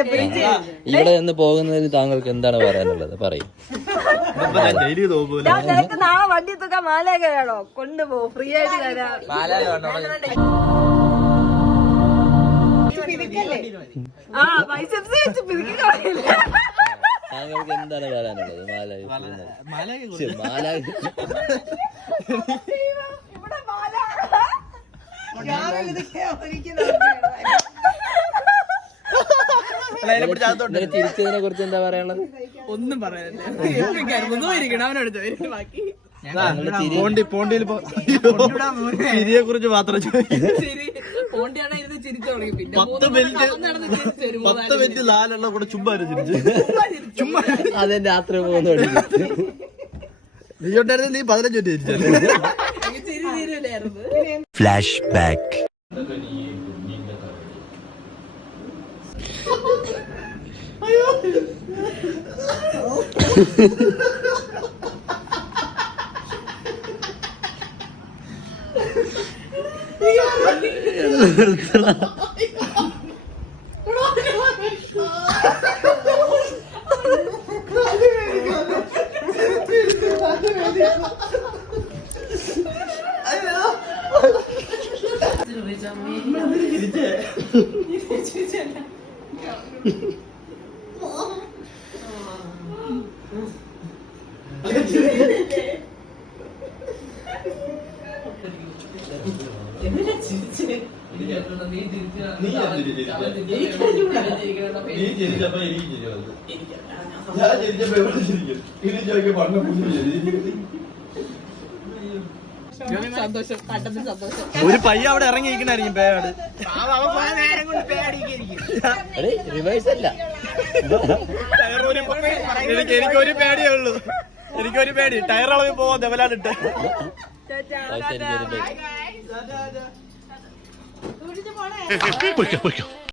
ഇവിടെ നിന്ന് പോകുന്നതിന് താങ്കൾക്ക് എന്താണ് പറയാനുള്ളത്? പറയും. നാളെ വണ്ടി തുക മാലയൊക്കെ വേണോ? കൊണ്ടുപോകും, ഫ്രീ ആയിട്ട് തരാം. താങ്കൾക്ക് എന്താണ് പറയാനുള്ളത്? തിരിച്ചതിനെ കുറിച്ച് എന്താ പറയാനുള്ളത്? ഒന്നും പറയാനില്ല. ചിരിയെ കുറിച്ച് മാത്രം ചിരിച്ചു തുടങ്ങി. പിന്നെ 10 മിനിറ്റ് 4 എണ്ണം കൂടെ ചുമ്മാ ചുമ്മാ അതെ രാത്രി പോകുന്ന നീ ഉണ്ടായിരുന്നു. നീ 15 മിനിറ്റ് ചിരിച്ചല്ലേ? Flash back. ഒരു പയ്യ അവിടെ ഇറങ്ങിയിരിക്കണായിരിക്കും പേട്. റിവേഴ്സ് അല്ല. എനിക്കൊരു പേടിയേ ഉള്ളൂ. എനിക്കൊരു പേടി ടയർ അളവിൽ പോവാ ദവലാലിട്ട്. പൊയ്ക്കോ.